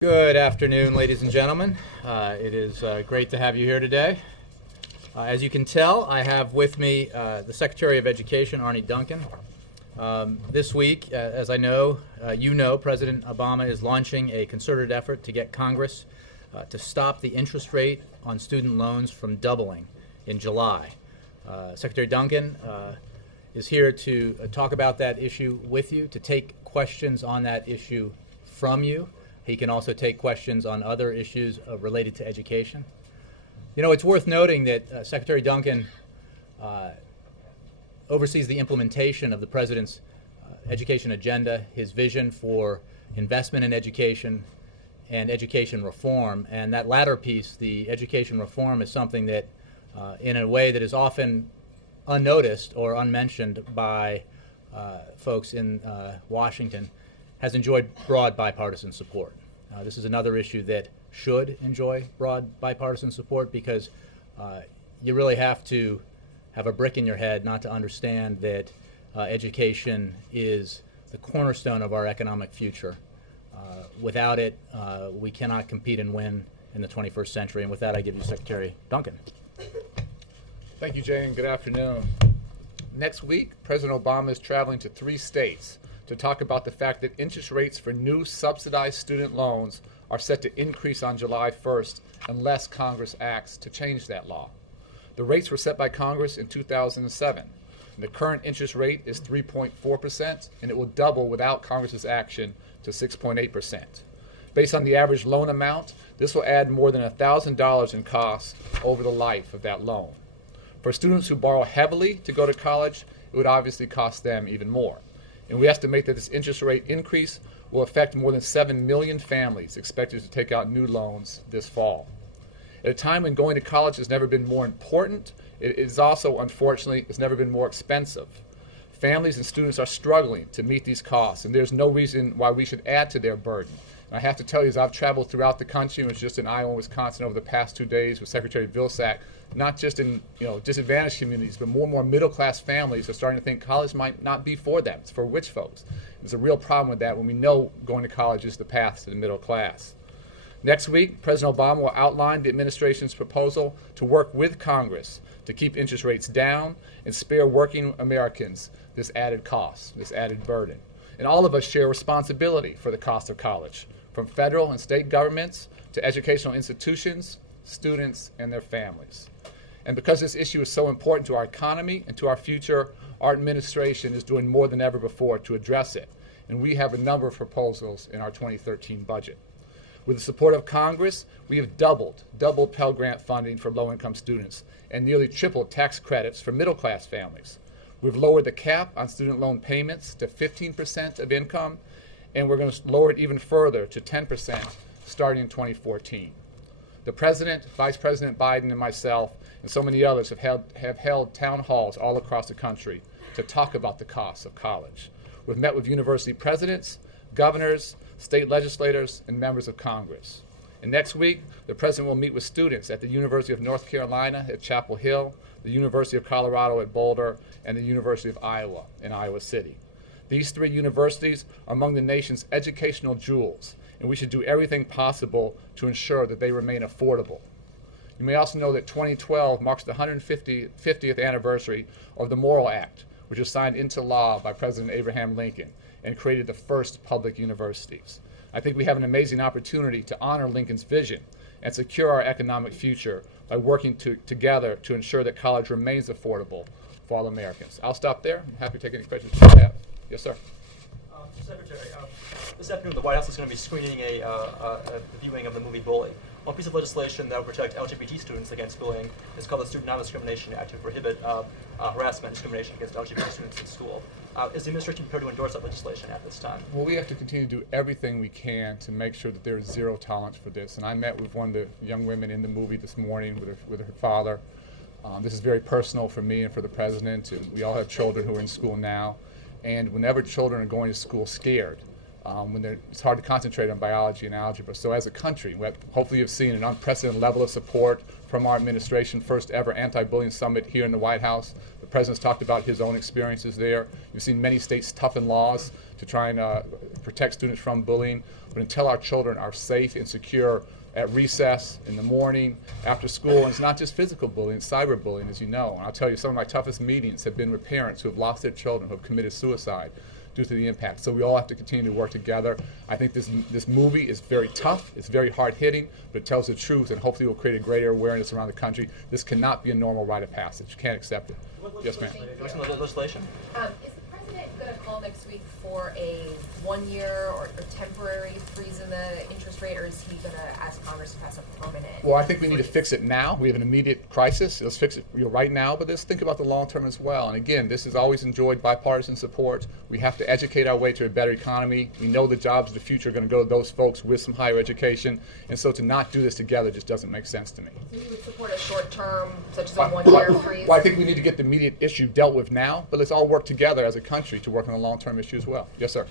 Good afternoon, ladies and gentlemen. It is great to have you here today. As you can tell, I have with me the Secretary of Education, Arne Duncan. This week, as I know, President Obama is launching a concerted effort to get Congress to stop the interest rate on student loans from doubling in July. Secretary Duncan is here to talk about that issue with you, to take questions on that issue from you. He can also take questions on other issues related to education. You know, it's worth noting that Secretary Duncan oversees the implementation of the President's education agenda, his vision for investment in education and education reform. And that latter piece, the education reform, is something that, in a way that is often unnoticed or unmentioned by folks in Washington, has enjoyed broad bipartisan support. This is another issue that should enjoy broad bipartisan support because you really have to have a brick in your head not to understand that education is the cornerstone of our economic future. Without it, we cannot compete and win in the 21st century. And with that, I give you Secretary Duncan. Thank you, Jay, and good afternoon. Next week, President Obama is traveling to 3 states to talk about the fact that interest rates for new subsidized student loans are set to increase on July 1st unless Congress acts to change that law. The rates were set by Congress in 2007. And the current interest rate is 3.4%, and it will double without Congress's action to 6.8%. Based on the average loan amount, this will add more than $1,000 in costs over the life of that loan. For students who borrow heavily to go to college, it would obviously cost them even more. And we estimate that this interest rate increase will affect more than 7 million families expected to take out new loans this fall. At a time when going to college has never been more important, it is also, unfortunately, it's never been more expensive. Families and students are struggling to meet these costs, and there's no reason why we should add to their burden. And I have to tell you, as I've traveled throughout the country, and was just in Iowa and Wisconsin over the past 2 days with Secretary Vilsack, not just in disadvantaged communities, but more and more middle-class families are starting to think college might not be for them. It's for rich folks. There's a real problem with that when we know going to college is the path to the middle class. Next week, President Obama will outline the administration's proposal to work with Congress to keep interest rates down and spare working Americans this added cost, this added burden. And all of us share responsibility for the cost of college, from federal and state governments to educational institutions, students, and their families. And because this issue is so important to our economy and to our future, our administration is doing more than ever before to address it. And we have a number of proposals in our 2013 budget. With the support of Congress, we have doubled Pell Grant funding for low-income students and nearly tripled tax credits for middle-class families. We've lowered the cap on student loan payments to 15% of income, and we're going to lower it even further to 10% starting in 2014. The President, Vice President Biden, and myself, and so many others have held town halls all across the country to talk about the costs of college. We've met with university presidents, governors, state legislators, and members of Congress. And next week, the President will meet with students at the University of North Carolina at Chapel Hill, the University of Colorado at Boulder, and the University of Iowa in Iowa City. These 3 universities are among the nation's educational jewels, and we should do everything possible to ensure that they remain affordable. You may also know that 2012 marks the 150th anniversary of the Morrill Act, which was signed into law by President Abraham Lincoln and created the first public universities. I think we have an amazing opportunity to honor Lincoln's vision and secure our economic future by working together to ensure that college remains affordable for all Americans. I'll stop there. I'm happy to take any questions you have. Yes, sir. Secretary, this afternoon the White House is going to be screening a viewing of the movie Bully. One piece of legislation that will protect LGBT students against bullying is called the Student Non-Discrimination Act to prohibit harassment and discrimination against LGBT students in school. Is the administration prepared to endorse that legislation at this time? Well, we have to continue to do everything we can to make sure that there is zero tolerance for this. And I met with one of the young women in the movie this morning with her father. This is very personal for me and for the President. And we all have children who are in school now. And whenever children are going to school scared, it's hard to concentrate on biology and algebra. So as a country, hopefully you've seen an unprecedented level of support from our administration, first ever anti-bullying summit here in the White House. The President's talked about his own experiences there. You've seen many states toughen laws to try and protect students from bullying. But until our children are safe and secure at recess, in the morning, after school, and it's not just physical bullying, it's cyberbullying, as you know. And I'll tell you, some of my toughest meetings have been with parents who have lost their children, who have committed suicide due to the impact. So we all have to continue to work together. I think this movie is very tough, it's very hard-hitting, but it tells the truth, and hopefully will create a greater awareness around the country. This cannot be a normal rite of passage. You can't accept it. Yes, ma'am. Legislation? Is the president going to call next week for a 1 year or temporary freeze in the interest rate, or is he going to ask Congress to pass a permanent? Well, I think we need to fix it now. We have an immediate crisis. Let's fix it right now, but let's think about the long term as well. And again, this has always enjoyed bipartisan support. We have to educate our way to a better economy. We know the jobs of the future are going to go to those folks with some higher education. And so to not do this together just doesn't make sense to me. So you would support a short term, such as a 1 year freeze? Well, I think we need to get the immediate issue dealt with now, but let's all work together as a country to work on a long-term issue as well. Yes, sir.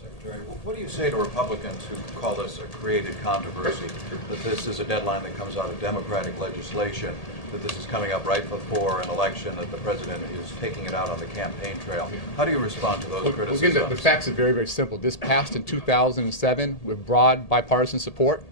Secretary, what do you say to Republicans who call this a created controversy, that this is a deadline that comes out of Democratic legislation, that this is coming up right before an election, that the president is taking it out on the campaign trail? How do you respond to those criticisms? Well, the facts are very, very simple. This passed in 2007 with broad bipartisan support.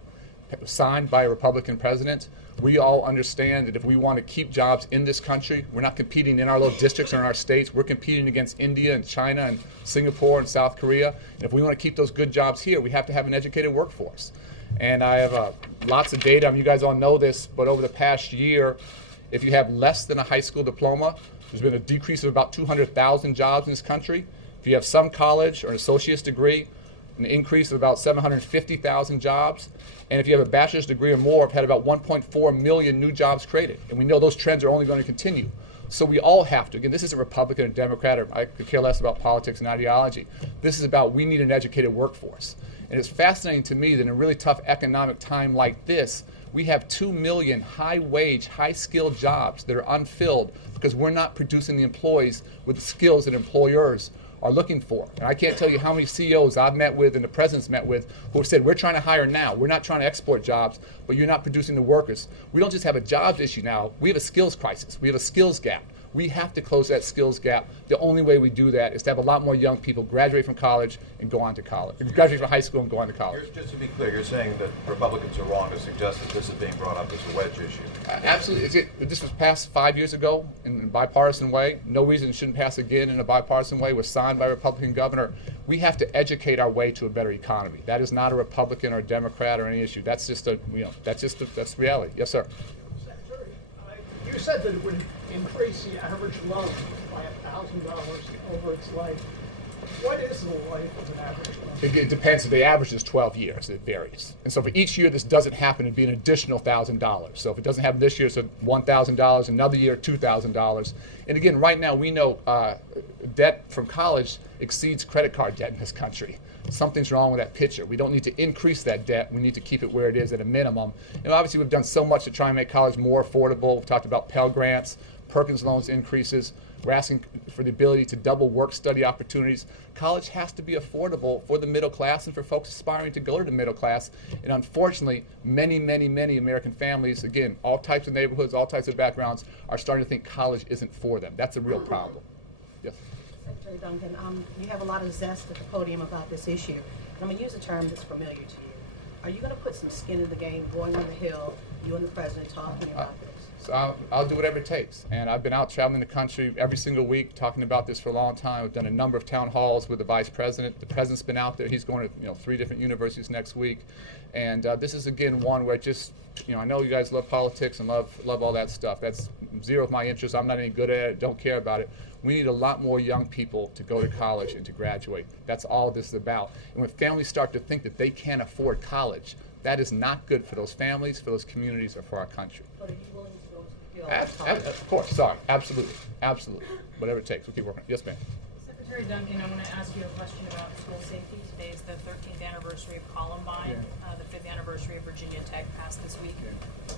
It was signed by a Republican president. We all understand that if we want to keep jobs in this country, we're not competing in our little districts or in our states. We're competing against India and China and Singapore and South Korea. And if we want to keep those good jobs here, we have to have an educated workforce. And I have lots of data. You guys all know this, but over the past year, if you have less than a high school diploma, there's been a decrease of about 200,000 jobs in this country. If you have some college or an associate's degree, an increase of about 750,000 jobs. And if you have a bachelor's degree or more, we've had about 1.4 million new jobs created. And we know those trends are only going to continue. So we all have to, again, this isn't Republican or Democrat, or I could care less about politics and ideology. This is about we need an educated workforce. And it's fascinating to me that in a really tough economic time like this, we have 2 million high-wage, high-skilled jobs that are unfilled because we're not producing the employees with the skills that employers are looking for. And I can't tell you how many CEOs I've met with and the president's met with who have said, we're trying to hire now. We're not trying to export jobs, but you're not producing the workers. We don't just have a jobs issue now. We have a skills crisis. We have a skills gap. We have to close that skills gap. The only way we do that is to have a lot more young people graduate from college and go on to college. Graduate from high school and go on to college. Just to be clear, you're saying that Republicans are wrong to suggest that this is being brought up as a wedge issue. Absolutely. This was passed 5 years ago in a bipartisan way. No reason it shouldn't pass again in a bipartisan way. It was signed by a Republican governor. We have to educate our way to a better economy. That is not a Republican or a Democrat or any issue. That's just that's reality. Yes, sir. Secretary, you said that it would increase the average loan by $1,000 over its life. What is the life of an average loan? It depends. The average is 12 years. It varies. And so for each year this doesn't happen, it'd be an additional $1,000. So if it doesn't happen this year, it's $1,000. Another year, $2,000. And again, right now we know debt from college exceeds credit card debt in this country. Something's wrong with that picture. We don't need to increase that debt. We need to keep it where it is at a minimum. And obviously we've done so much to try and make college more affordable. We've talked about Pell Grants, Perkins loans increases. We're asking for the ability to double work-study opportunities. College has to be affordable for the middle class and for folks aspiring to go to the middle class. And unfortunately, many, many, many American families, again, all types of neighborhoods, all types of backgrounds, are starting to think college isn't for them. That's a real problem. Yes. Secretary Duncan, you have a lot of zest at the podium about this issue. I'm going to use a term that's familiar to you. Are you going to put some skin in the game, going on the Hill, you and the president talking about this? So I'll do whatever it takes. And I've been out traveling the country every single week talking about this for a long time. I've done a number of town halls with the vice president. The president's been out there. He's going to 3 different universities next week. And this is, again, one where just, I know you guys love politics and love all that stuff. That's zero of my interest. I'm not any good at it. Don't care about it. We need a lot more young people to go to college and to graduate. That's all this is about. And when families start to think that they can't afford college, that is not good for those families, for those communities, or for our country. But are you willing to go to the Hill? Of course, sorry, absolutely, whatever it takes. We'll keep working. Yes, ma'am. Secretary Duncan, I want to ask you a question about school safety. Today is the 13th anniversary of Columbine. The 5th anniversary of Virginia Tech passed this week.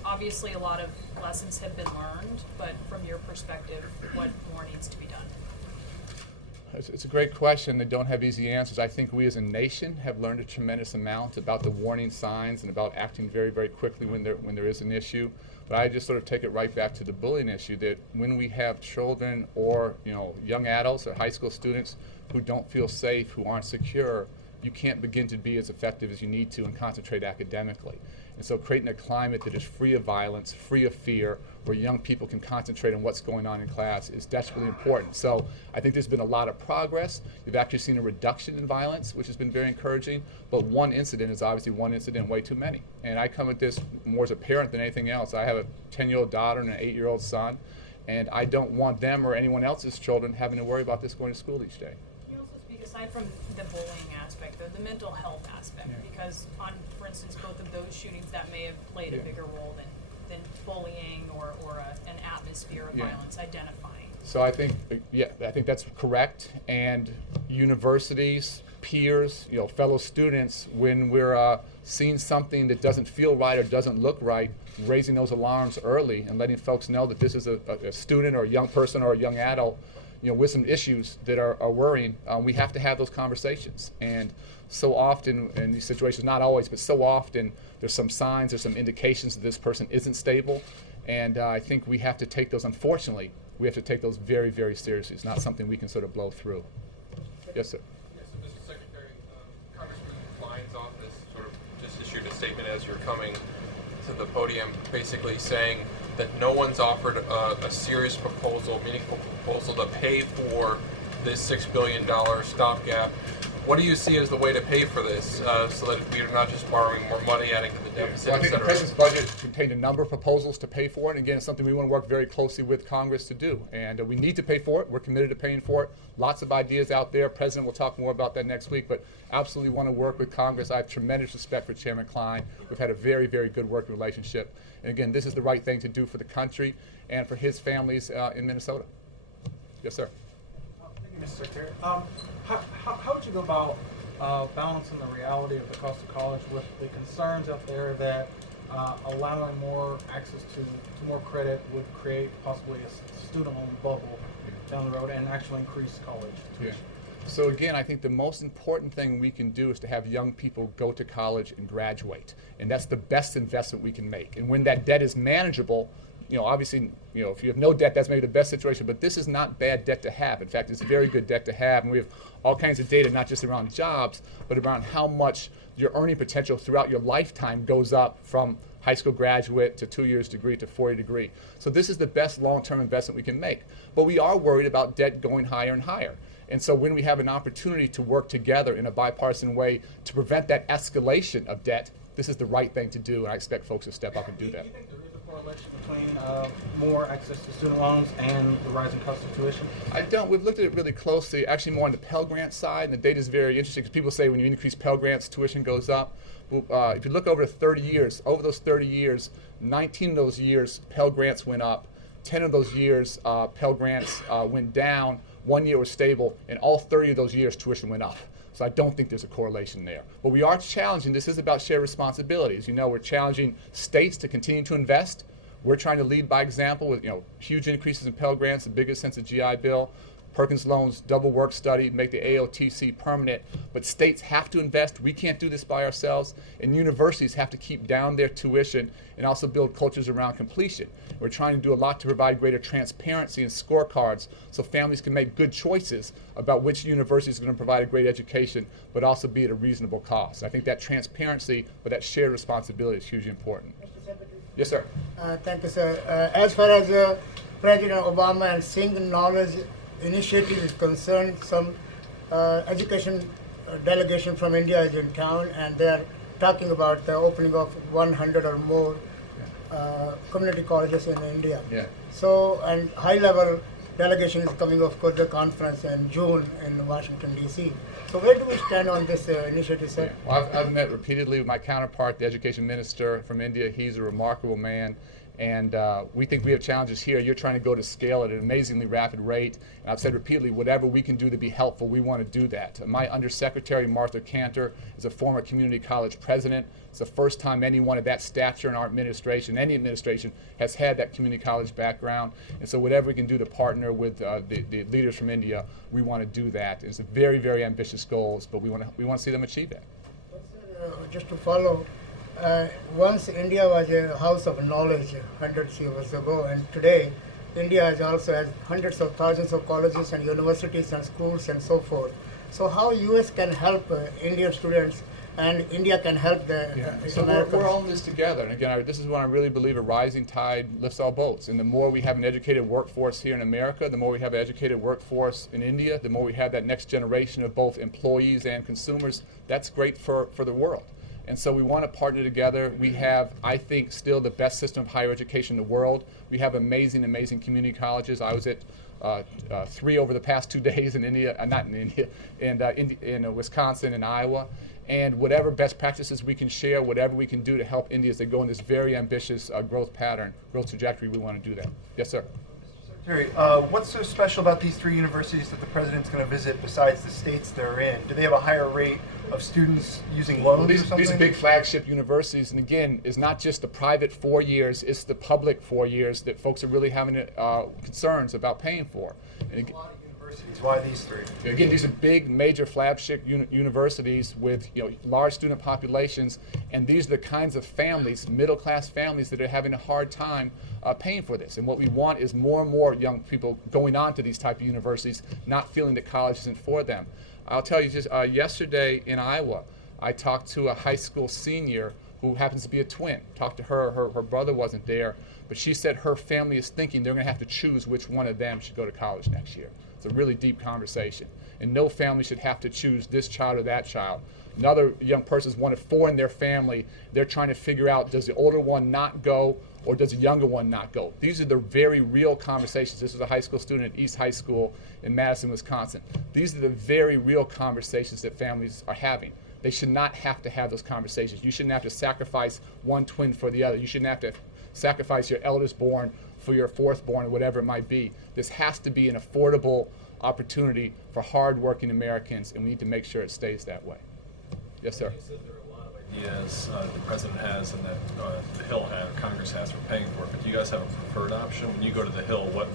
Obviously, a lot of lessons have been learned, but from your perspective, what more needs to be done? It's a great question. They don't have easy answers. I think we as a nation have learned a tremendous amount about the warning signs and about acting very, very quickly when there is an issue. But I just sort of take it right back to the bullying issue, that when we have children or young adults or high school students who don't feel safe, who aren't secure, you can't begin to be as effective as you need to and concentrate academically. And so creating a climate that is free of violence, free of fear, where young people can concentrate on what's going on in class is desperately important. So I think there's been a lot of progress. You've actually seen a reduction in violence, which has been very encouraging, but one incident is obviously one incident way too many. And I come at this more as a parent than anything else. I have a 10-year-old daughter and an 8-year-old son, and I don't want them or anyone else's children having to worry about this going to school each day. Can you also speak, aside from the bullying aspect, the mental health aspect? Yeah. Because on, for instance, both of those shootings, that may have played a bigger role than bullying or an atmosphere of violence identifying. So I think that's correct. And universities, peers, fellow students, when we're seeing something that doesn't feel right or doesn't look right, raising those alarms early and letting folks know that this is a student or a young person or a young adult, with some issues that are worrying. We have to have those conversations. And so often in these situations, not always, but so often, there's some signs, there's some indications that this person isn't stable. And I think we have to take those, unfortunately, we have to take those very, very seriously. It's not something we can sort of blow through. Yes, sir. Yes, so Mr. Secretary, Congressman Klein's office sort of just issued a statement as you're coming to the podium, basically saying that no one's offered a serious proposal, meaningful proposal to pay for this $6 billion stopgap. What do you see as the way to pay for this, so that we are not just borrowing more money, adding to the deficit, Well, I think the et cetera? President's budget contained a number of proposals to pay for it. And again, it's something we want to work very closely with Congress to do. And we need to pay for it. We're committed to paying for it. Lots of ideas out there. President will talk more about that next week, but absolutely want to work with Congress. I have tremendous respect for Chairman Klein. We've had a very, very good working relationship. And again, this is the right thing to do for the country and for his families in Minnesota. Yes, sir. Thank you, Mr. Secretary. How would you go about balancing the reality of the cost of college with the concerns out there that allowing more access to more credit would create possibly a student loan bubble down the road and actually increase college tuition? So again, I think the most important thing we can do is to have young people go to college and graduate. And that's the best investment we can make. And when that debt is manageable, obviously, if you have no debt, that's maybe the best situation, but this is not bad debt to have. In fact, it's very good debt to have. And we have all kinds of data, not just around jobs, but around how much your earning potential throughout your lifetime goes up from high school graduate to 2 years degree to 4-year degree. So this is the best long-term investment we can make. But we are worried about debt going higher and higher. And so when we have an opportunity to work together in a bipartisan way to prevent that escalation of debt, this is the right thing to do, and I expect folks to step up and do that. Do you think there is a correlation between more access to student loans and the rising cost of tuition? I don't. We've looked at it really closely, actually more on the Pell Grant side, and the data is very interesting because people say when you increase Pell Grants, tuition goes up. If you look over 30 years, over those 30 years, 19 of those years, Pell Grants went up. 10 of those years, Pell Grants went down. 1 year was stable, and all 30 of those years, tuition went up. So I don't think there's a correlation there. But we are challenging, this is about shared responsibility. As you know, we're challenging states to continue to invest. We're trying to lead by example with huge increases in Pell Grants, the biggest since the GI Bill. Perkins Loans, double work study, make the AOTC permanent. But states have to invest. We can't do this by ourselves. And universities have to keep down their tuition and also build cultures around completion. We're trying to do a lot to provide greater transparency and scorecards so families can make good choices about which university is going to provide a great education, but also be at a reasonable cost. I think that transparency, but that shared responsibility is hugely important. Mr. Secretary. Yes, sir. Thank you, sir. As far as President Obama and Single Knowledge Initiative is concerned, some education delegation from India is in town, and they are talking about the opening of 100 or more community colleges in India. Yeah. So, and high-level delegation is coming, of course, the conference in June in Washington, D.C. So where do we stand on this initiative, sir? Well, I've met repeatedly with my counterpart, the education minister from India. He's a remarkable man. And we think we have challenges here. You're trying to go to scale at an amazingly rapid rate. And I've said repeatedly, whatever we can do to be helpful, we want to do that. My Undersecretary, Martha Cantor, is a former community college president. It's the first time anyone of that stature in our administration, any administration, has had that community college background. And so whatever we can do to partner with the leaders from India, we want to do that. It's a very, very ambitious goals, but we want to see them achieve that. Just to follow, once India was a house of knowledge hundreds of years ago, and today India also has hundreds of thousands of colleges and universities and schools and so forth. So how U.S. can help Indian students and India can help the So Americans? we're all in this together. And again, this is when I really believe a rising tide lifts all boats. And the more we have an educated workforce here in America, the more we have an educated workforce in India, the more we have that next generation of both employees and consumers. That's great for the world. And so we want to partner together. We have, I think, still the best system of higher education in the world. We have amazing, amazing community colleges. I was at 3 over the past 2 days in India, not in India, in Wisconsin and Iowa. And whatever best practices we can share, whatever we can do to help India as they go in this very ambitious growth pattern, growth trajectory, we want to do that. Yes, sir. Secretary, what's so special about these 3 universities that the president's going to visit besides the states they're in? Do they have a higher rate of students using loans or something? These are big flagship universities, and again, it's not just the private 4 years, it's the public 4 years that folks are really having concerns about paying for. And a lot of universities. Why these 3? Again, these are big, major flagship universities with large student populations, and these are the kinds of families, middle-class families, that are having a hard time paying for this. And what we want is more and more young people going on to these type of universities, not feeling that college isn't for them. I'll tell you, just yesterday in Iowa, I talked to a high school senior who happens to be a twin. Talked to her, her brother wasn't there, but she said her family is thinking they're going to have to choose which one of them should go to college next year. It's a really deep conversation. And no family should have to choose this child or that child. Another young person's one of 4 in their family. They're trying to figure out, does the older one not go or does the younger one not go? These are the very real conversations. This is a high school student at East High School in Madison, Wisconsin. These are the very real conversations that families are having. They should not have to have those conversations. You shouldn't have to sacrifice one twin for the other. You shouldn't have to sacrifice your eldest born for your 4th born or whatever it might be. This has to be an affordable opportunity for hard-working Americans, and we need to make sure it stays that way. Yes, sir. You said there are a lot of ideas the president has and that the Hill has, Congress has for paying for it, but do you guys have a preferred option? When you go to the Hill, what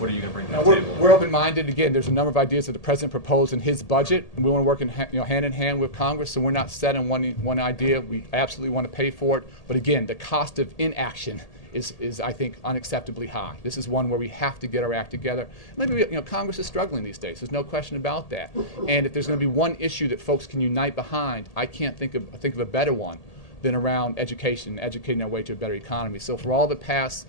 are you going to bring to the table? We're open-minded. Again, there's a number of ideas that the president proposed in his budget, and we want to work hand in hand with Congress, so we're not set on one idea. We absolutely want to pay for it, but again, the cost of inaction is I think, unacceptably high. This is one where we have to get our act together. Maybe, Congress is struggling these days. There's no question about that. And if there's going to be one issue that folks can unite behind, I can't think of a better one than around education, educating our way to a better economy. So for all the past,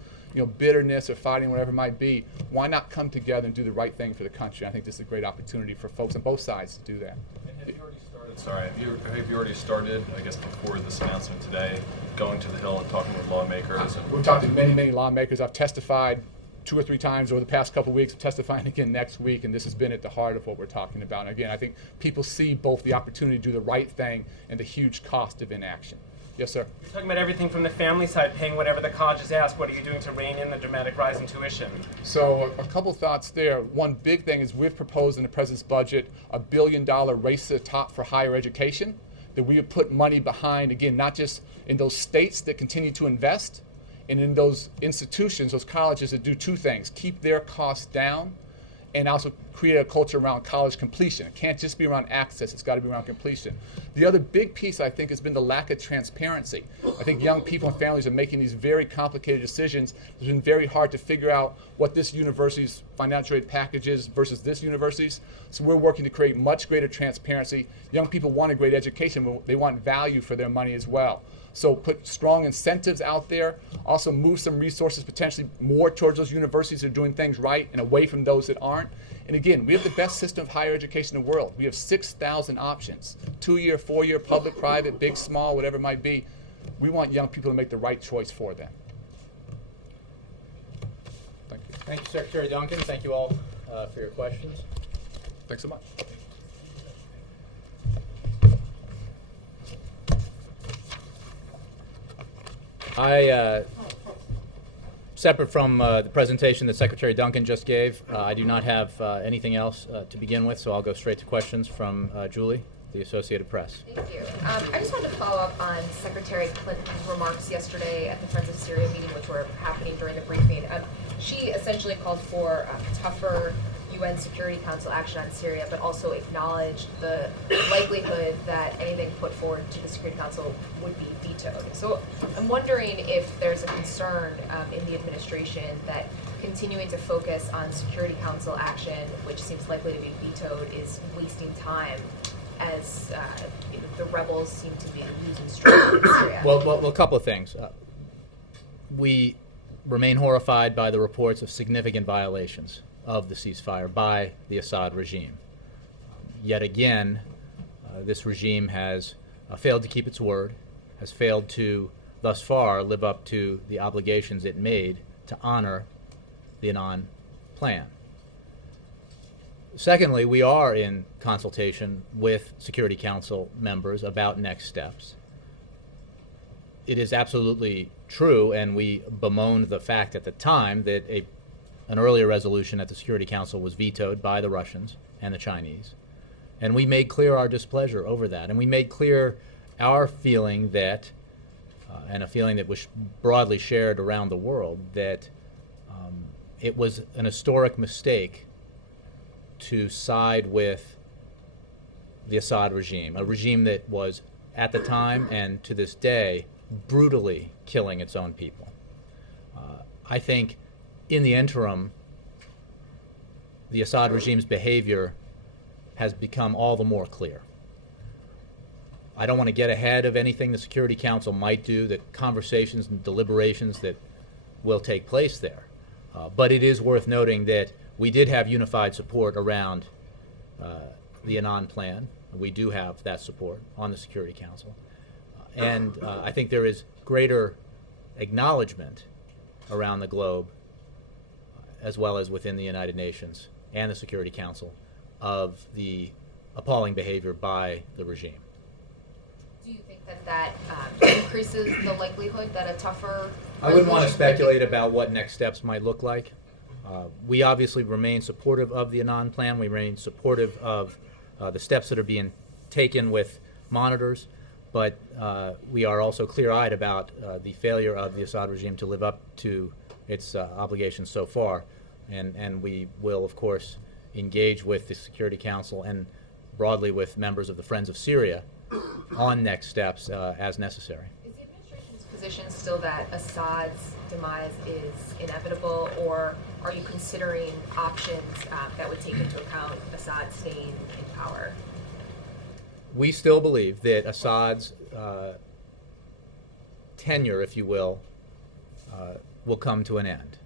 bitterness or fighting, whatever it might be, why not come together and do the right thing for the country? I think this is a great opportunity for folks on both sides to do that. Have you already started? Have you already started? I guess before this announcement today, going to the Hill and talking with lawmakers. We've talked to many, many lawmakers. I've testified 2 or 3 times over the past couple of weeks. I'm testifying again next week, and this has been at the heart of what we're talking about. And again, I think people see both the opportunity to do the right thing and the huge cost of inaction. Yes, sir. You're talking about everything from the family side, paying whatever the colleges ask. What are you doing to rein in the dramatic rise in tuition? So a couple thoughts there. One big thing is we've proposed in the president's budget $1 billion race to the top for higher education, that we would put money behind, again, not just in those states that continue to invest, and in those institutions, those colleges that do 2 things: keep their costs down, and also create a culture around college completion. It can't just be around access, it's got to be around completion. The other big piece, I think, has been the lack of transparency. I think young people and families are making these very complicated decisions. It's been very hard to figure out what this university's financial aid package is versus this university's. So we're working to create much greater transparency. Young people want a great education, but they want value for their money as well. So put strong incentives out there, also move some resources potentially more towards those universities that are doing things right and away from those that aren't. And again, we have the best system of higher education in the world. We have 6,000 options: 2-year, 4-year, public, private, big, small, whatever it might be. We want young people to make the right choice for them. Thank you. Thank you, Secretary Duncan. Thank you all for your questions. Thanks so much. Separate from the presentation that Secretary Duncan just gave, I do not have anything else to begin with, so I'll go straight to questions from Julie, the Associated Press. Thank you. I just wanted to follow up on Secretary Clinton's remarks yesterday at the Friends of Syria meeting, which were happening during the briefing. She essentially called for tougher UN Security Council action on Syria, but also acknowledged the likelihood that anything put forward to the Security Council would be vetoed. So I'm wondering if there's a concern in the administration that continuing to focus on Security Council action, which seems likely to be vetoed, is wasting time as the rebels seem to be losing strength in Syria. Well, a couple of things. We remain horrified by the reports of significant violations of the ceasefire by the Assad regime. Yet again, this regime has failed to keep its word, has failed to, thus far, live up to the obligations it made to honor the Annan plan. Secondly, we are in consultation with Security Council members about next steps. It is absolutely true, and we bemoaned the fact at the time that an earlier resolution at the Security Council was vetoed by the Russians and the Chinese. And we made clear our displeasure over that. And we made clear our feeling that, and a feeling that was broadly shared around the world, that it was an historic mistake to side with the Assad regime, a regime that was, at the time and to this day, brutally killing its own people. I think in the interim, the Assad regime's behavior has become all the more clear. I don't want to get ahead of anything the Security Council might do, the conversations and deliberations that will take place there. But it is worth noting that we did have unified support around the Annan plan. We do have that support on the Security Council. And I think there is greater acknowledgement around the globe, as well as within the United Nations and the Security Council, of the appalling behavior by the regime. Do you think that increases the likelihood that a tougher... I wouldn't want to speculate about what next steps might look like. We obviously remain supportive of the Annan plan. We remain supportive of the steps that are being taken with monitors, but we are also clear-eyed about the failure of the Assad regime to live up to its obligations so far, and we will, of course, engage with the Security Council and broadly with members of the Friends of Syria on next steps as necessary. Is the administration's position still that Assad's demise is inevitable, or are you considering options that would take into account Assad staying in power? We still believe that Assad's tenure, if you will come to an end.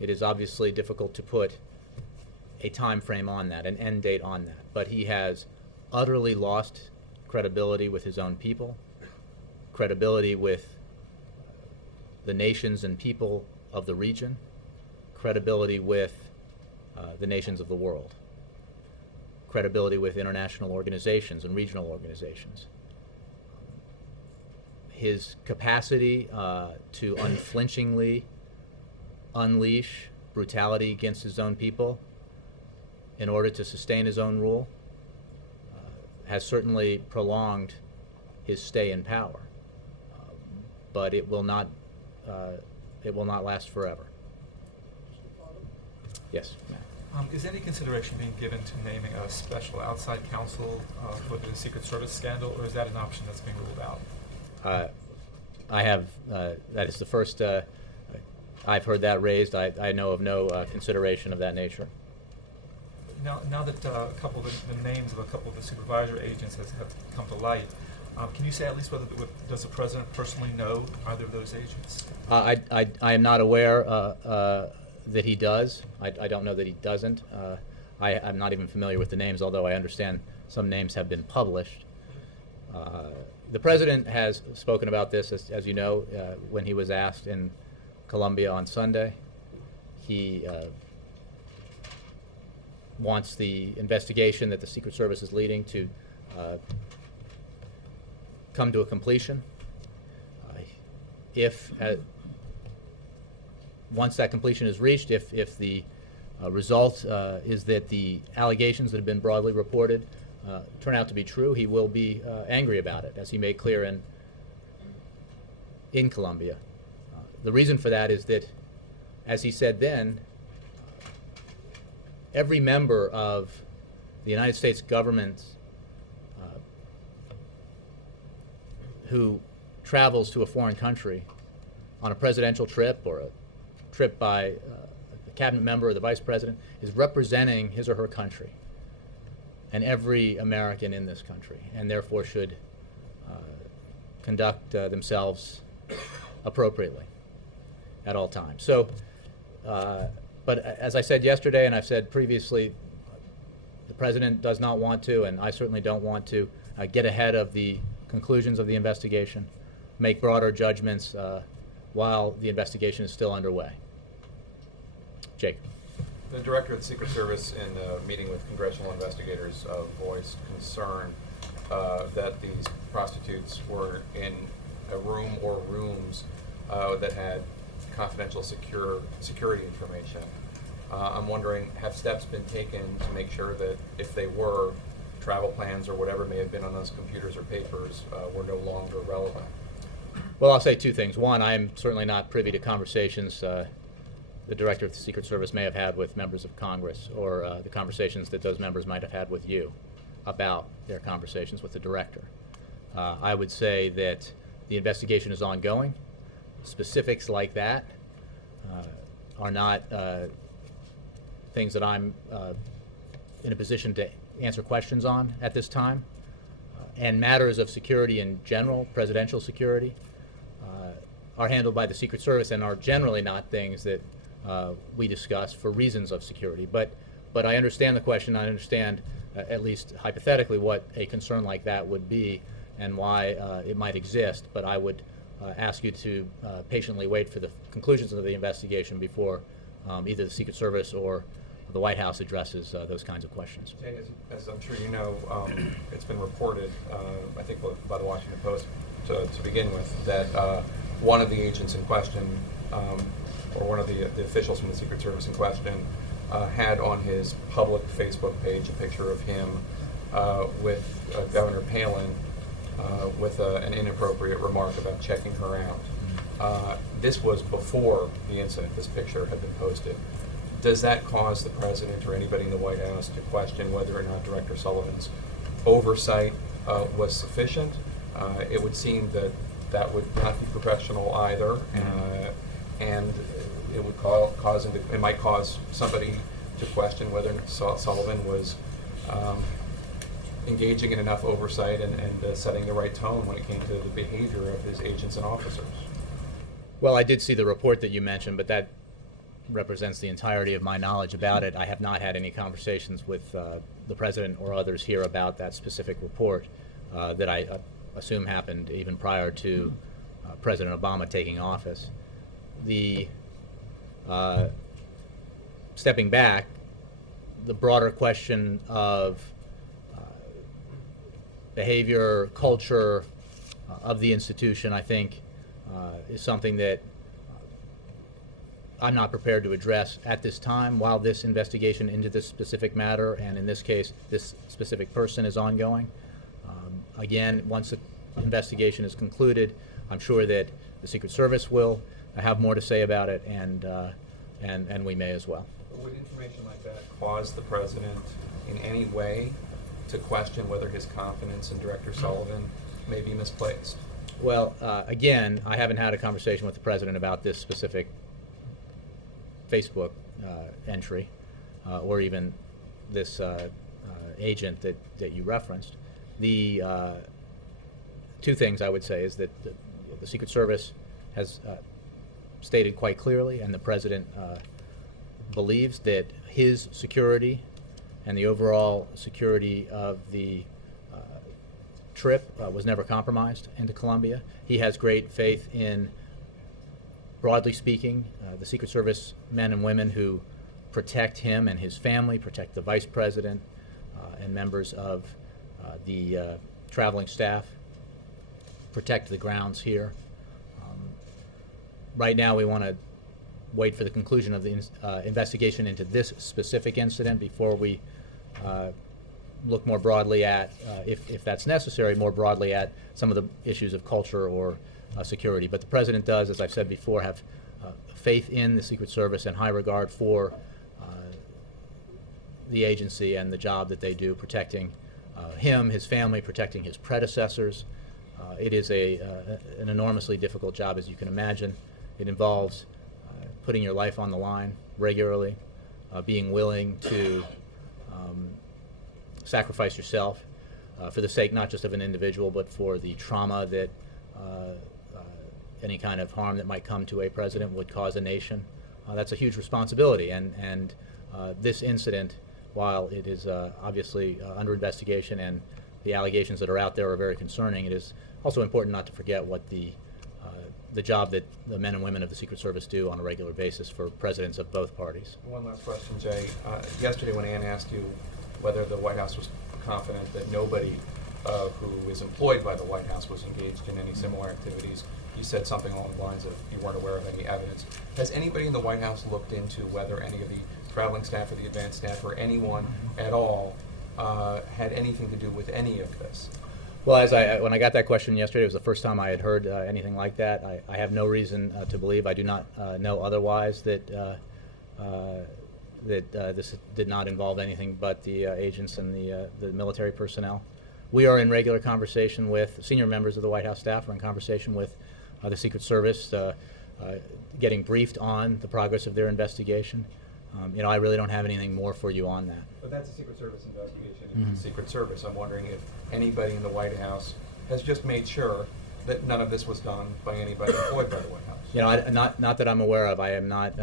It is obviously difficult to put a time frame on that, an end date on that, but he has utterly lost credibility with his own people, credibility with the nations and people of the region, credibility with the nations of the world, credibility with international organizations and regional organizations. His capacity to unflinchingly unleash brutality against his own people in order to sustain his own rule has certainly prolonged his stay in power, but it will not last forever. Yes, Matt. Is any consideration being given to naming a special outside counsel for the Secret Service scandal, or is that an option that's being ruled out? I have, that is the first I've heard that raised. I know of no consideration of that nature. Now that a couple of the names of a couple of the supervisory agents have come to light, can you say at least whether does the president personally know either of those agents? I am not aware that he does. I don't know that he doesn't. I'm not even familiar with the names, although I understand some names have been published. The president has spoken about this, as you know, when he was asked in Colombia on Sunday. He wants the investigation that the Secret Service is leading to come to a completion. If once that completion is reached, if the result is that the allegations that have been broadly reported turn out to be true, he will be angry about it, as he made clear in Colombia. The reason for that is that, as he said then, every member of the United States government who travels to a foreign country on a presidential trip or a trip by a cabinet member or the vice president is representing his or her country and every American in this country, and therefore should conduct themselves appropriately at all times. So, but as I said yesterday and I've said previously, the President does not want to, and I certainly don't want to, get ahead of the conclusions of the investigation, make broader judgments while the investigation is still underway. Jake. The director of the Secret Service, in a meeting with congressional investigators, voiced concern that these prostitutes were in a room or rooms that had confidential security information. I'm wondering, have steps been taken to make sure that if they were, travel plans or whatever may have been on those computers or papers were no longer relevant? Well, I'll say two things. One, I'm certainly not privy to conversations the director of the Secret Service may have had with members of Congress, or the conversations that those members might have had with you about their conversations with the director. I would say that the investigation is ongoing. Specifics like that are not things that I'm in a position to answer questions on at this time. And matters of security in general, presidential security, are handled by the Secret Service and are generally not things that we discuss for reasons of security. But I understand the question. I understand, at least hypothetically, what a concern like that would be and why it might exist. But I would ask you to patiently wait for the conclusions of the investigation before either the Secret Service or the White House addresses those kinds of questions. Jay, as I'm sure you know, it's been reported, I think by the Washington Post to begin with, that one of the agents in question, or one of the officials from the Secret Service in question, had on his public Facebook page a picture of him with Governor Palin with an inappropriate remark about checking her out. This was before the incident. This picture had been posted. Does that cause the President or anybody in the White House to question whether or not Director Sullivan's oversight was sufficient? It would seem that that would not be professional either, and it would it might cause somebody to question whether Sullivan was engaging in enough oversight and setting the right tone when it came to the behavior of his agents and officers. Well, I did see the report that you mentioned, but that represents the entirety of my knowledge about it. I have not had any conversations with the President or others here about that specific report that I assume happened even prior to President Obama taking office. Stepping back, the broader question of behavior, culture of the institution, I think, is something that I'm not prepared to address at this time while this investigation into this specific matter, and in this case, this specific person, is ongoing. Again, once the investigation is concluded, I'm sure that the Secret Service will have more to say about it, and we may as well. Would information like that cause the President in any way to question whether his confidence in Director Sullivan may be misplaced? Well, again, I haven't had a conversation with the President about this specific Facebook entry, or even this agent that you referenced. The two things I would say is that the Secret Service has stated quite clearly, and the President believes, that his security and the overall security of the trip was never compromised into Colombia. He has great faith in, broadly speaking, the Secret Service men and women who protect him and his family, protect the Vice President and members of the traveling staff, protect the grounds here. Right now we want to wait for the conclusion of the investigation into this specific incident before we look more broadly at, if that's necessary, more broadly at some of the issues of culture or security. But the President does, as I've said before, have faith in the Secret Service and high regard for the agency and the job that they do protecting him, his family, protecting his predecessors. It is an enormously difficult job, as you can imagine. It involves putting your life on the line regularly, being willing to sacrifice yourself for the sake not just of an individual, but for the trauma that any kind of harm that might come to a president would cause a nation. That's a huge responsibility, and this incident, while it is obviously under investigation and the allegations that are out there are very concerning, it is also important not to forget what the job that the men and women of the Secret Service do on a regular basis for presidents of both parties. One last question, Jay. Yesterday when Ann asked you whether the White House was confident that nobody who is employed by the White House was engaged in any similar activities, you said something along the lines of you weren't aware of any evidence. Has anybody in the White House looked into whether any of the traveling staff or the advanced staff or anyone at all had anything to do with any of this? Well, when I got that question yesterday, it was the first time I had heard anything like that. I have no reason to believe, I do not know otherwise, that this did not involve anything but the agents and the military personnel. We are in regular conversation with senior members of the White House staff. We're in conversation with the Secret Service, getting briefed on the progress of their investigation. I really don't have anything more for you on that. But that's a Secret Service investigation. It's the Secret Service. I'm wondering if anybody in the White House has just made sure that none of this was done by anybody employed by the White House. Not that I'm aware of. I am not.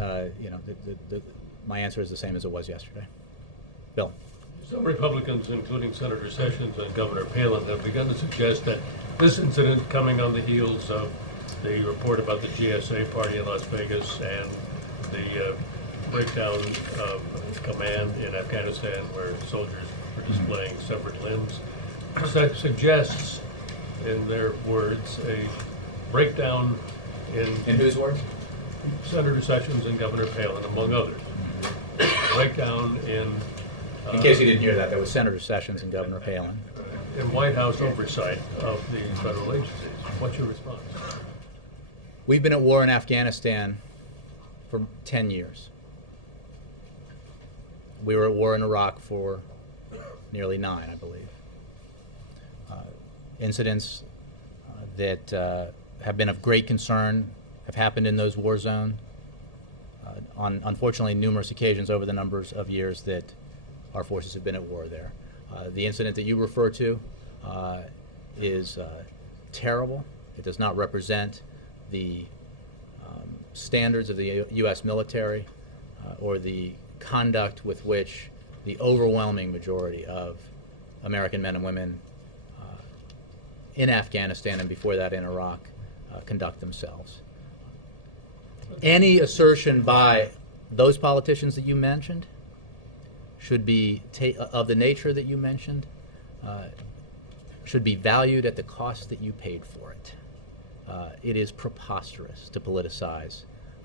My answer is the same as it was yesterday. Bill. Some Republicans, including Senator Sessions and Governor Palin, have begun to suggest that this incident, coming on the heels of the report about the GSA party in Las Vegas and the breakdown of command in Afghanistan, where soldiers were displaying severed limbs, suggests, in their words, a breakdown in whose words? Senator Sessions and Governor Palin, among others. Breakdown in case you didn't hear that, was Senator Sessions and Governor Palin. In White House oversight of the federal agencies. What's your response? We've been at war in Afghanistan for 10 years. We were at war in Iraq for nearly 9, I believe. Incidents that have been of great concern have happened in those war zones on, unfortunately, numerous occasions over the numbers of years that our forces have been at war there. The incident that you refer to is terrible. It does not represent the standards of the U.S. military or the conduct with which the overwhelming majority of American men and women in Afghanistan and before that in Iraq conduct themselves. Any assertion by those politicians that you mentioned should be of the nature that you mentioned, should be valued at the cost that you paid for it. It is preposterous to politicize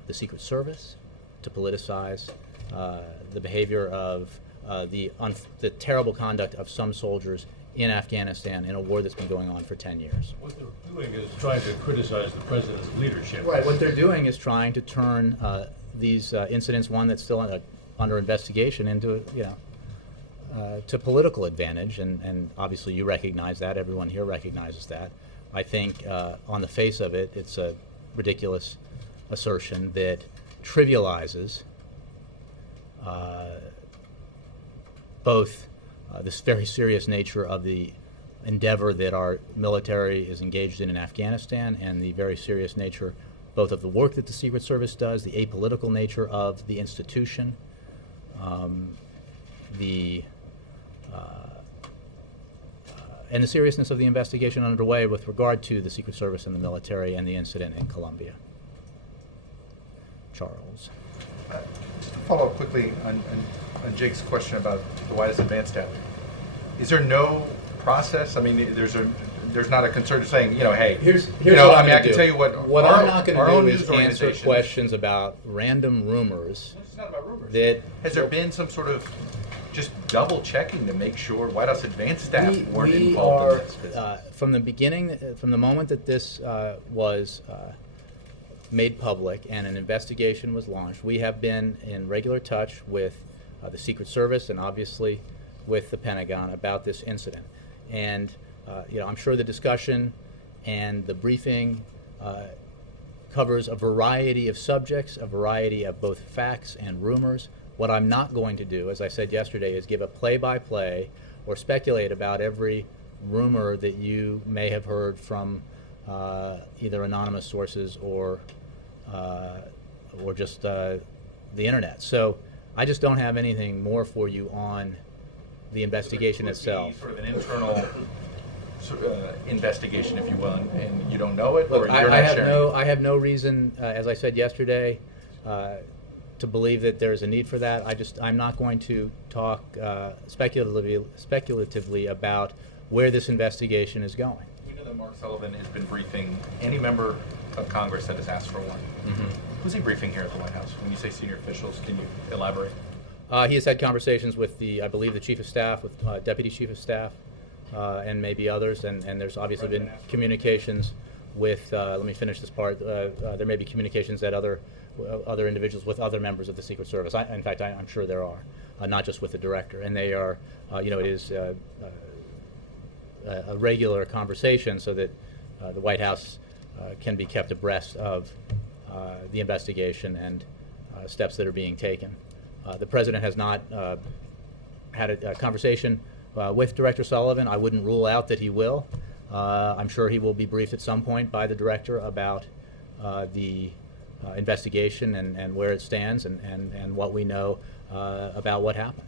the Secret Service, to politicize the behavior of the terrible conduct of some soldiers in Afghanistan in a war that's been going on for 10 years. What they're doing is trying to criticize the president's leadership. Right. What they're doing is trying to turn these incidents, one that's still under investigation, into to political advantage, and obviously you recognize that. Everyone here recognizes that. I think on the face of it, it's a ridiculous assertion that trivializes both this very serious nature of the endeavor that our military is engaged in Afghanistan and the very serious nature both of the work that the Secret Service does, the apolitical nature of the institution, and the seriousness of the investigation underway with regard to the Secret Service and the military and the incident in Colombia. Charles. Just to follow up quickly on Jake's question about the White House advanced staff, is there no process? I mean, there's there's not a concern saying, hey, Here's you know, what I I'm mean, I gonna can do. tell you what What our, I'm not going our to own do news is answer organization. questions about random rumors. It's not about rumors. That Has there been some sort of just double checking to make sure White House advanced staff weren't we involved are, in this? from the beginning, from the moment that this was made public and an investigation was launched, we have been in regular touch with the Secret Service and obviously with the Pentagon about this incident. And I'm sure the discussion and the briefing covers a variety of subjects, a variety of both facts and rumors. What I'm not going to do, as I said yesterday, is give a play-by-play or speculate about every rumor that you may have heard from either anonymous sources or just the internet. So I just don't have anything more for you on the investigation itself. Sort of an internal investigation, if you will, and you don't know it, Look, or you're not sharing? I have no reason, as I said yesterday, to believe that there's a need for that. I'm not going to talk speculatively about where this investigation is going. We know that Mark Sullivan has been briefing any member of Congress that has asked for one. Mm-hmm. Who's he briefing here at the White House? When you say senior officials, can you elaborate? He has had conversations with I believe the Chief of Staff, with Deputy Chief of Staff, and maybe others, and there's obviously been communications with, let me finish this part, there may be communications at other individuals with other members of the Secret Service. In fact, I'm sure there are, not just with the director, and they are, it is a regular conversation so that the White House can be kept abreast of the investigation and steps that are being taken. The President has not had a conversation with Director Sullivan. I wouldn't rule out that he will. I'm sure he will be briefed at some point by the Director about the investigation and where it stands and what we know about what happened.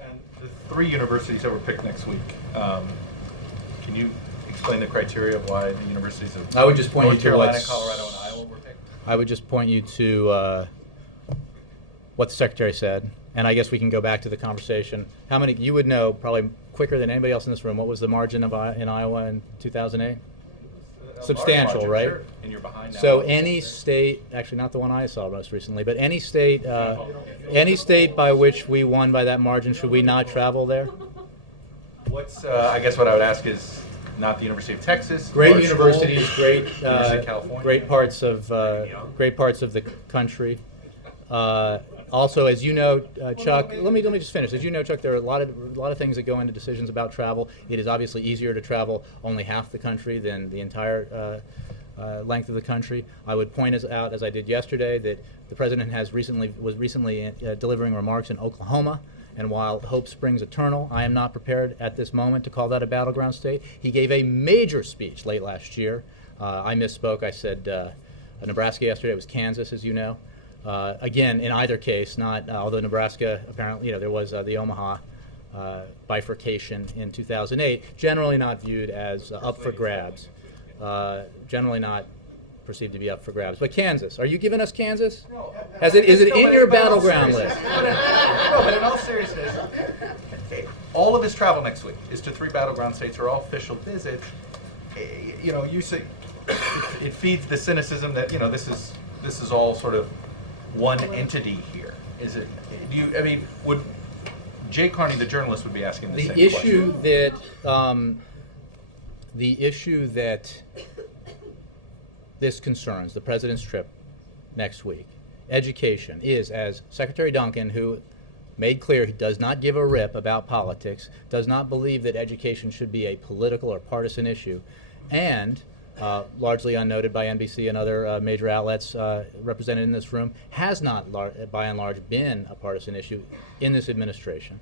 And the 3 universities that were picked next week, can you explain the criteria of why the universities of I would just point North you to Carolina, what's, Colorado, and Iowa were picked? I would just point you to what the Secretary said, and I guess we can go back to the conversation. How many, you would know probably quicker than anybody else in this room, what was the margin of in Iowa in 2008? Substantial, margin, right? sure. And you're behind now. So any state, actually not the one I saw most recently, but any state by which we won by that margin, should we not travel there? What's I guess what I would ask is not the University of Texas. Great or universities, school, great University of California. great parts of the country. Also, as you know, Chuck, let me just finish. As you know, Chuck, there are a lot of things that go into decisions about travel. It is obviously easier to travel only half the country than the entire length of the country. I would point out, as I did yesterday, that the President was recently delivering remarks in Oklahoma. And while hope springs eternal, I am not prepared at this moment to call that a battleground state. He gave a major speech late last year. I misspoke. I said Nebraska yesterday. It was Kansas, as you know. Again, in either case, not although Nebraska apparently, there was the Omaha bifurcation in 2008, generally not viewed as up for grabs. Generally not perceived to be up for grabs. But Kansas, are you giving us Kansas? No. Is it in your battleground list? No, but in all seriousness, all of his travel next week is to 3 battleground states, are all official visits. You say it feeds the cynicism that this is all sort of one entity here. Is it? Would Jay Carney, the journalist, would be asking the same question? The issue that this concerns, the President's trip next week, education, is, as Secretary Duncan, who made clear he does not give a rip about politics, does not believe that education should be a political or partisan issue, and largely unnoted by NBC and other major outlets represented in this room, has not, by and large, been a partisan issue in this administration,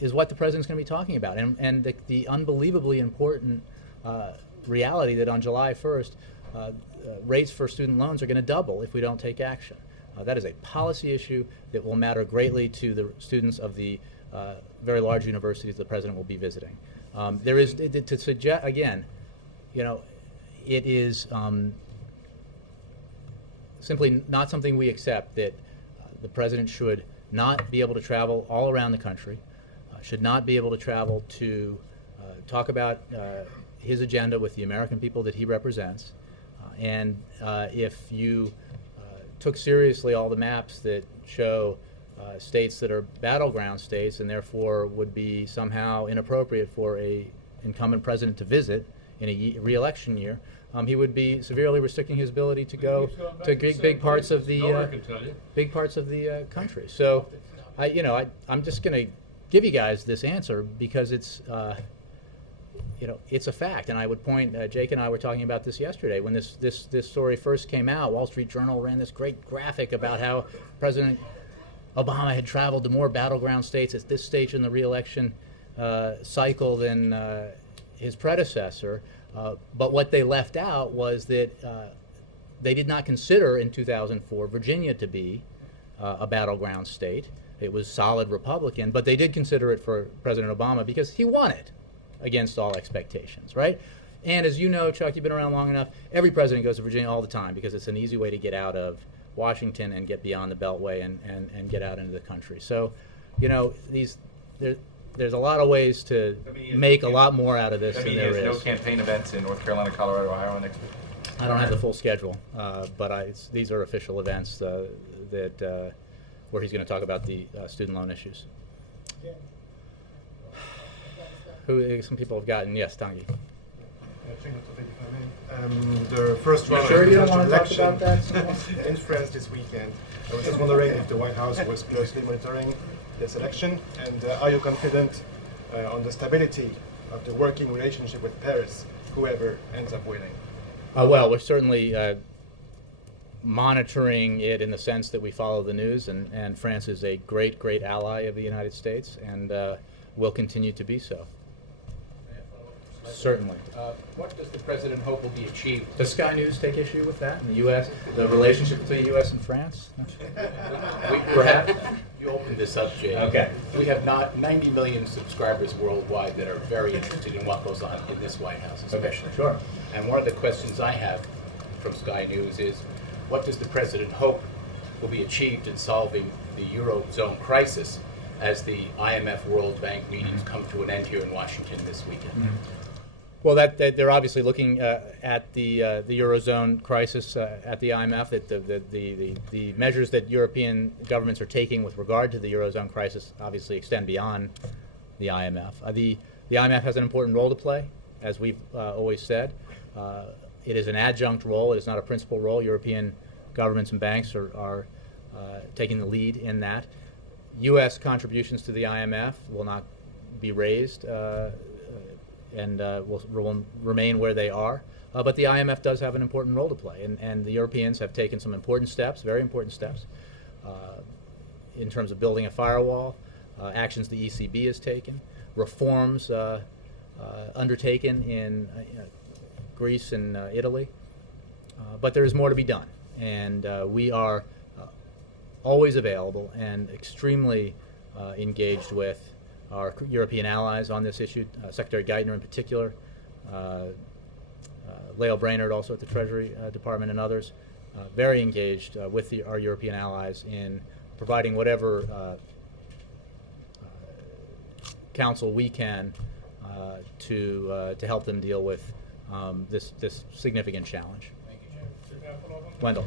is what the President's going to be talking about. And the unbelievably important reality that on July 1st, rates for student loans are going to double if we don't take action. That is a policy issue that will matter greatly to the students of the very large universities the President will be visiting. There is, to suggest, again, it is simply not something we accept that the President should not be able to travel all around the country, should not be able to travel to talk about his agenda with the American people that he represents. And if you took seriously all the maps that show states that are battleground states and therefore would be somehow inappropriate for a incumbent president to visit in a re-election year, he would be severely restricting his ability to go to big parts of the country. So, I'm just going to give you guys this answer because it's it's a fact. And I would point, Jake and I were talking about this yesterday when this story first came out. Wall Street Journal ran this great graphic about how President Obama had traveled to more battleground states at this stage in the re-election cycle than his predecessor. But what they left out was that they did not consider in 2004 Virginia to be a battleground state. It was solid Republican, but they did consider it for President Obama because he won it against all expectations, right? And as you know, Chuck, you've been around long enough, every president goes to Virginia all the time because it's an easy way to get out of Washington and get beyond the Beltway and get out into the country. So, there's a lot of ways to make a lot more out of this than there is. No campaign events in North Carolina, Colorado, Ohio next week? I don't have the full schedule, but these are official events that where he's going to talk about the student loan issues. Some people have gotten, yes, Tanguy. The first round Sure of you don't want to talk election about that? in France this weekend. I was just wondering if the White House was closely monitoring this election, and are you confident on the stability of the working relationship with Paris, whoever ends up winning? Well, we're certainly monitoring it in the sense that we follow the news, and France is a great, great ally of the United States, and will continue to be so. Certainly. What does the president hope will be achieved? Does Sky News take issue with that in the U.S., the relationship between the U.S. and France? Perhaps? You opened this up, Jay. Okay. We have not 90 million subscribers worldwide that are very interested in what goes on in this White House, especially. Okay, sure. And one of the questions I have from Sky News is, what does the president hope will be achieved in solving the Eurozone crisis as the IMF World Bank meetings come to an end here in Washington this weekend? Mm-hmm. Well, that they're obviously looking at the Eurozone crisis at the IMF, that the measures that European governments are taking with regard to the Eurozone crisis obviously extend beyond the IMF. The IMF has an important role to play, as we've always said. It is an adjunct role. It is not a principal role. European governments and banks are taking the lead in that. U.S. contributions to the IMF will not be raised and will remain where they are. But the IMF does have an important role to play, and the Europeans have taken some important steps, very important steps, in terms of building a firewall, actions the ECB has taken, reforms undertaken in Greece and Italy. But there is more to be done, and we are always available and extremely engaged with our European allies on this issue, Secretary Geithner in particular, Lael Brainerd also at the Treasury Department and others, very engaged with our European allies in providing whatever counsel we can to help them deal with this significant challenge. Thank you, Chair. Wendell.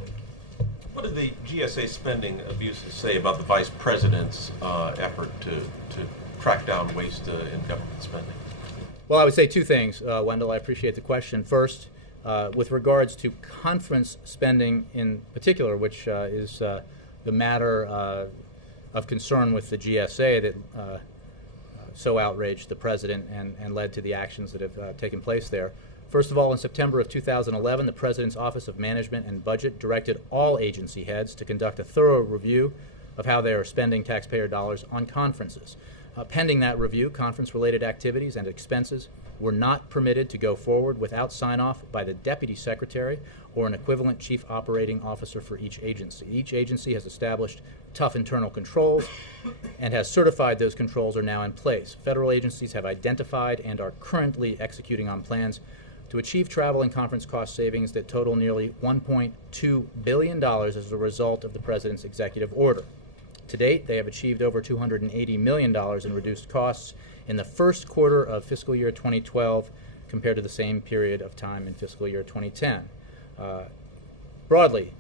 What do the GSA spending abuses say about the Vice President's effort to track down waste in government spending? Well, I would say two things, Wendell. I appreciate the question. First, with regards to conference spending in particular, which is the matter of concern with the GSA that so outraged the President and led to the actions that have taken place there. First of all, in September of 2011, the President's Office of Management and Budget directed all agency heads to conduct a thorough review of how they are spending taxpayer dollars on conferences. Pending that review, conference-related activities and expenses were not permitted to go forward without sign-off by the Deputy Secretary or an equivalent Chief Operating Officer for each agency. Each agency has established tough internal controls and has certified those controls are now in place. Federal agencies have identified and are currently executing on plans to achieve travel and conference cost savings that total nearly $1.2 billion as a result of the President's executive order. To date, they have achieved over $280 million in reduced costs in the first quarter of fiscal year 2012 compared to the same period of time in fiscal year 2010. Broadly,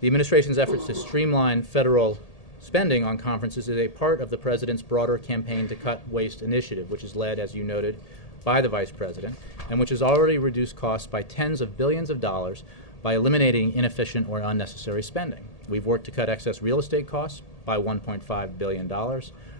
the administration's efforts to streamline federal spending on conferences is a part of the president's broader campaign to cut waste initiative, which is led, as you noted, by the vice president, and which has already reduced costs by tens of billions of dollars by eliminating inefficient or unnecessary spending. We've worked to cut excess real estate costs by $1.5 billion,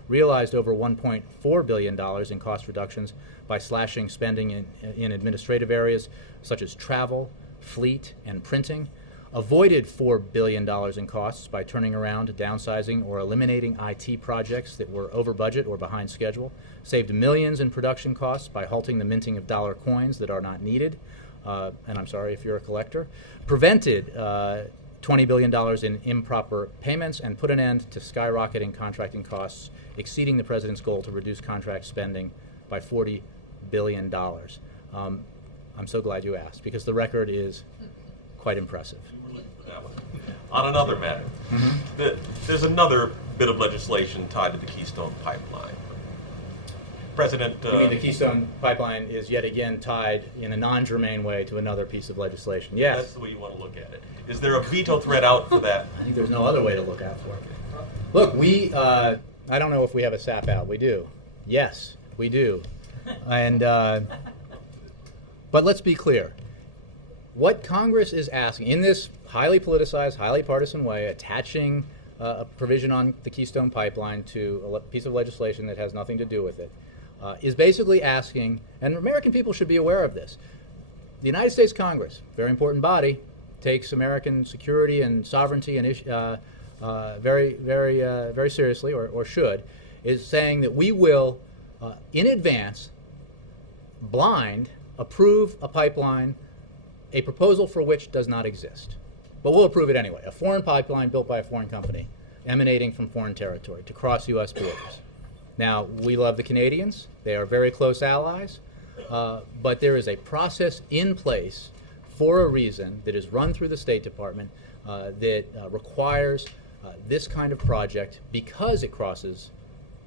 realized over $1.4 billion in cost reductions by slashing spending in administrative areas such as travel, fleet, and printing, avoided $4 billion in costs by turning around, downsizing, or eliminating IT projects that were over budget or behind schedule, saved millions in production costs by halting the minting of dollar coins that are not needed, and I'm sorry if you're a collector, prevented $20 billion in improper payments, and put an end to skyrocketing contracting costs, exceeding the president's goal to reduce contract spending by $40 billion. I'm so glad you asked, because the record is quite impressive. On another matter, there's another bit of legislation tied to the Keystone Pipeline. President... You mean the Keystone Pipeline is yet again tied in a non-germane way to another piece of legislation? Yes. That's the way you want to look at it. Is there a veto threat out for that? I think there's no other way to look out for it. Look, I don't know if we have a SAP out. We do. Yes, we do. And but let's be clear. What Congress is asking, in this highly politicized, highly partisan way, attaching a provision on the Keystone Pipeline to a piece of legislation that has nothing to do with it, is basically asking, and American people should be aware of this, the United States Congress, very important body, takes American security and sovereignty and very, very, very seriously, or should, is saying that we will, in advance, blind approve a pipeline, a proposal for which does not exist. But we'll approve it anyway. A foreign pipeline built by a foreign company emanating from foreign territory to cross U.S. borders. Now, we love the Canadians. They are very close allies. But there is a process in place for a reason that is run through the State Department that requires this kind of project, because it crosses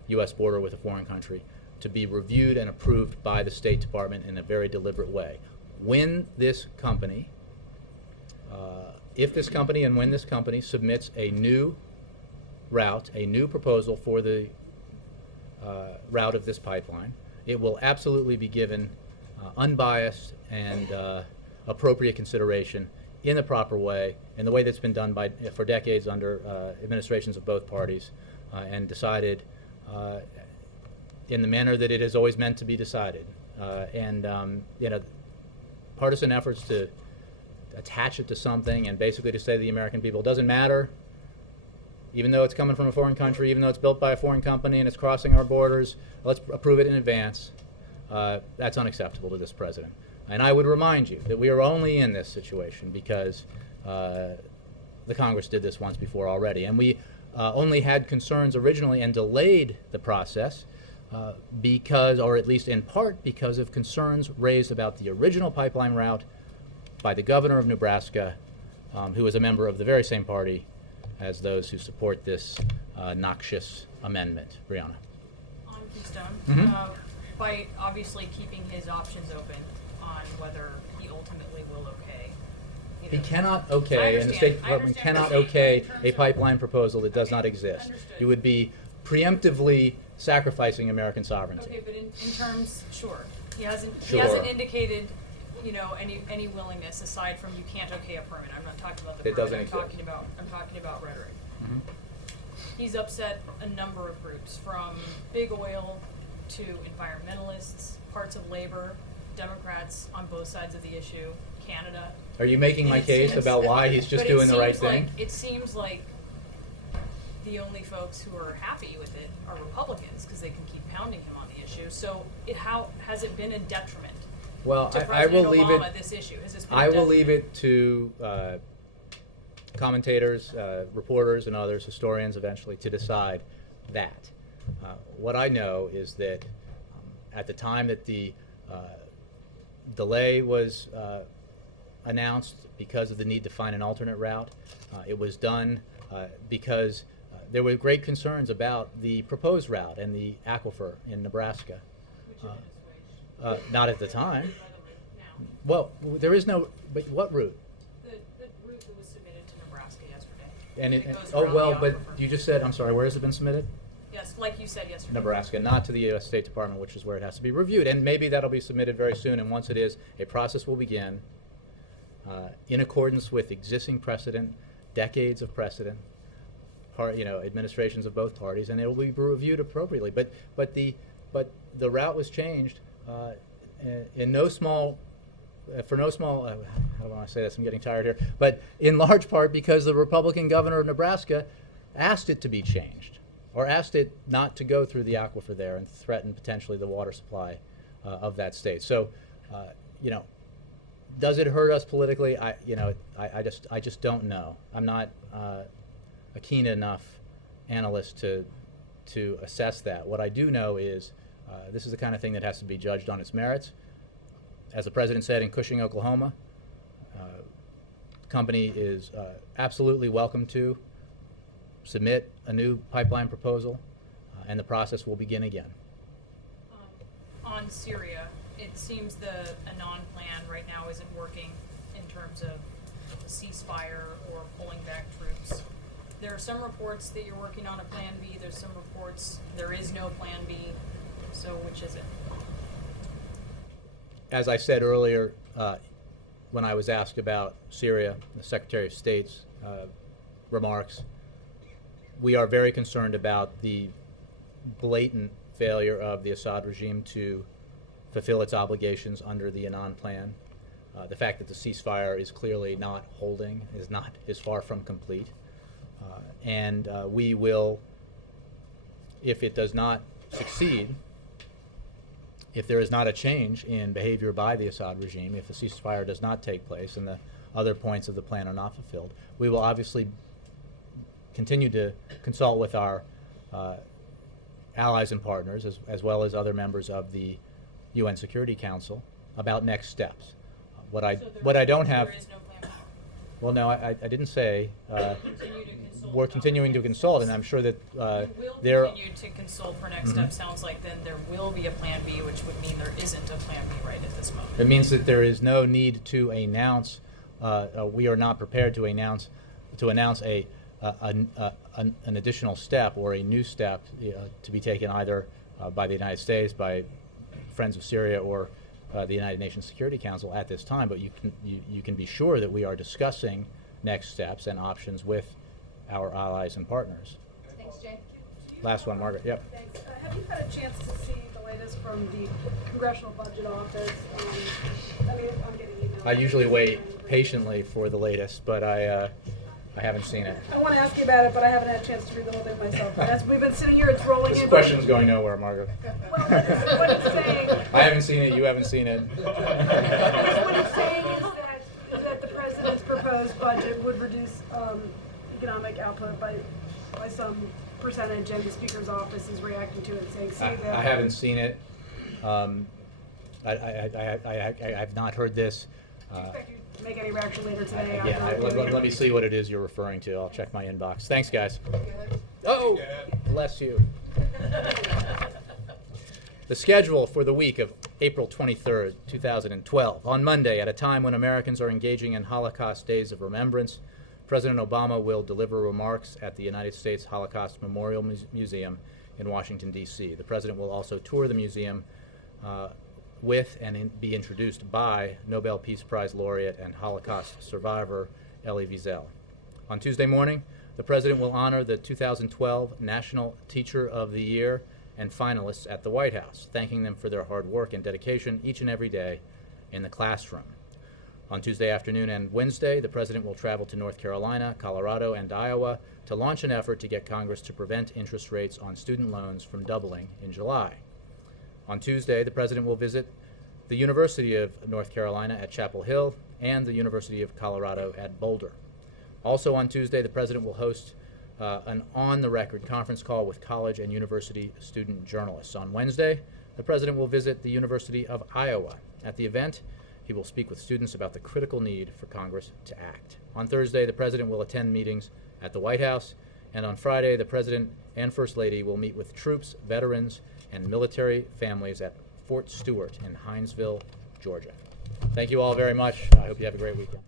U.S. border with a foreign country, to be reviewed and approved by the State Department in a very deliberate way. When this company, if this company and when this company submits a new route, a new proposal for the route of this pipeline, it will absolutely be given unbiased and appropriate consideration in the proper way, in the way that's been done for decades under administrations of both parties, and decided in the manner that it is always meant to be decided. Partisan efforts to attach it to something and basically to say to the American people, it doesn't matter, even though it's coming from a foreign country, even though it's built by a foreign company and it's crossing our borders, let's approve it in advance. That's unacceptable to this president. And I would remind you that we are only in this situation because the Congress did this once before already. And we only had concerns originally and delayed the process because, or at least in part because of concerns raised about the original pipeline route by the governor of Nebraska, who is a member of the very same party as those who support this noxious amendment. Brianna. On Keystone, by obviously keeping his options open on whether he ultimately will okay. He cannot okay, and the State Department cannot okay a pipeline proposal that does not exist. It would be preemptively sacrificing American sovereignty. Okay, but in terms, sure. He hasn't Sure. He hasn't indicated, any willingness aside from you can't okay a permit. I'm not talking about the It permit. doesn't exist. I'm talking about rhetoric. He's upset a number of groups, from big oil to environmentalists, parts of labor, Democrats on both sides of the issue, Canada. Are you making my And it case seems- about why he's just but doing the right seems thing? It seems like the only folks who are happy with it are Republicans because they can keep pounding him on the issue. So how has it been a detriment Well, to I will President leave Obama, it. this issue? Has this been I a will detriment? leave it to commentators, reporters, and others, historians eventually, to decide that. What I know is that at the time that the delay was announced because of the need to find an alternate route, it was done because there were great concerns about the proposed route and the aquifer in Nebraska. Not at the time. Well, there is no, but what route? The route that was submitted to Nebraska yesterday. And It goes oh, around well, the but aquifer. you just said, I'm sorry, where has it been submitted? Yes, like you said yesterday. Nebraska, not to the U.S. State Department, which is where it has to be reviewed. And maybe that'll be submitted very soon, and once it is, a process will begin in accordance with existing precedent, decades of precedent, administrations of both parties, and it will be reviewed appropriately. But the route was changed in no small, for no small, how do I say this? I'm getting tired here. But in large part because the Republican governor of Nebraska asked it to be changed, or asked it not to go through the aquifer there and threaten potentially the water supply of that state. So, does it hurt us politically? I just don't know. I'm not a keen enough analyst to assess that. What I do know is this is the kind of thing that has to be judged on its merits. As the president said in Cushing, Oklahoma, the company is absolutely welcome to submit a new pipeline proposal, and the process will begin again. On Syria, it seems the Annan plan right now isn't working in terms of a ceasefire or pulling back troops. There are some reports that you're working on a plan B. There's some reports there is no plan B. So which is it? As I said earlier, when I was asked about Syria, the Secretary of State's remarks, we are very concerned about the blatant failure of the Assad regime to fulfill its obligations under the Annan plan. The fact that the ceasefire is clearly not holding, is far from complete. And we will, if it does not succeed, if there is not a change in behavior by the Assad regime, if the ceasefire does not take place and the other points of the plan are not fulfilled, we will obviously continue to consult with our allies and partners, as well as other members of the UN Security Council, about next steps. What I don't have. There is no plan B. Well, no, I didn't say. We're continuing to consult, and I'm sure that You will continue to consult for next steps. Sounds like then there will be a plan B, which would mean there isn't a plan B right at this moment. It means that there is no need to announce. We are not prepared to announce an additional step or a new step to be taken either by the United States, by Friends of Syria, or the United Nations Security Council at this time. But you can be sure that we are discussing next steps and options with our allies and partners. Thanks, Jay. Last one, Margaret. Yep. Thanks. Have you had a chance to see the latest from the Congressional Budget Office? I'm getting emails. I usually wait patiently for the latest, but I haven't seen it. I want to ask you about it, but I haven't had a chance to read the whole thing myself. We've been sitting here, it's rolling in. This question's going nowhere, Margaret. Well, what it's saying. I haven't seen it. You haven't seen it. What it's saying is that the president's proposed budget would reduce economic output by some percentage, and the Speaker's office is reacting to it, saying, I haven't seen it. I have not heard this. Do you expect you to make any reaction later today? Let me see what it is you're referring to. I'll check my inbox. Thanks, guys. Oh, bless you. The schedule for the week of April 23rd, 2012. On Monday, at a time when Americans are engaging in Holocaust Days of Remembrance, President Obama will deliver remarks at the United States Holocaust Memorial Museum in Washington, D.C. The president will also tour the museum with and be introduced by Nobel Peace Prize laureate and Holocaust survivor Elie Wiesel. On Tuesday morning, the president will honor the 2012 National Teacher of the Year and finalists at the White House, thanking them for their hard work and dedication each and every day in the classroom. On Tuesday afternoon and Wednesday, the president will travel to North Carolina, Colorado, and Iowa to launch an effort to get Congress to prevent interest rates on student loans from doubling in July. On Tuesday, the president will visit the University of North Carolina at Chapel Hill and the University of Colorado at Boulder. Also on Tuesday, the president will host an on-the-record conference call with college and university student journalists. On Wednesday, the president will visit the University of Iowa. At the event, he will speak with students about the critical need for Congress to act. On Thursday, the president will attend meetings at the White House, and on Friday, the president and First Lady will meet with troops, veterans, and military families at Fort Stewart in Hinesville, Georgia. Thank you all very much. I hope you have a great weekend.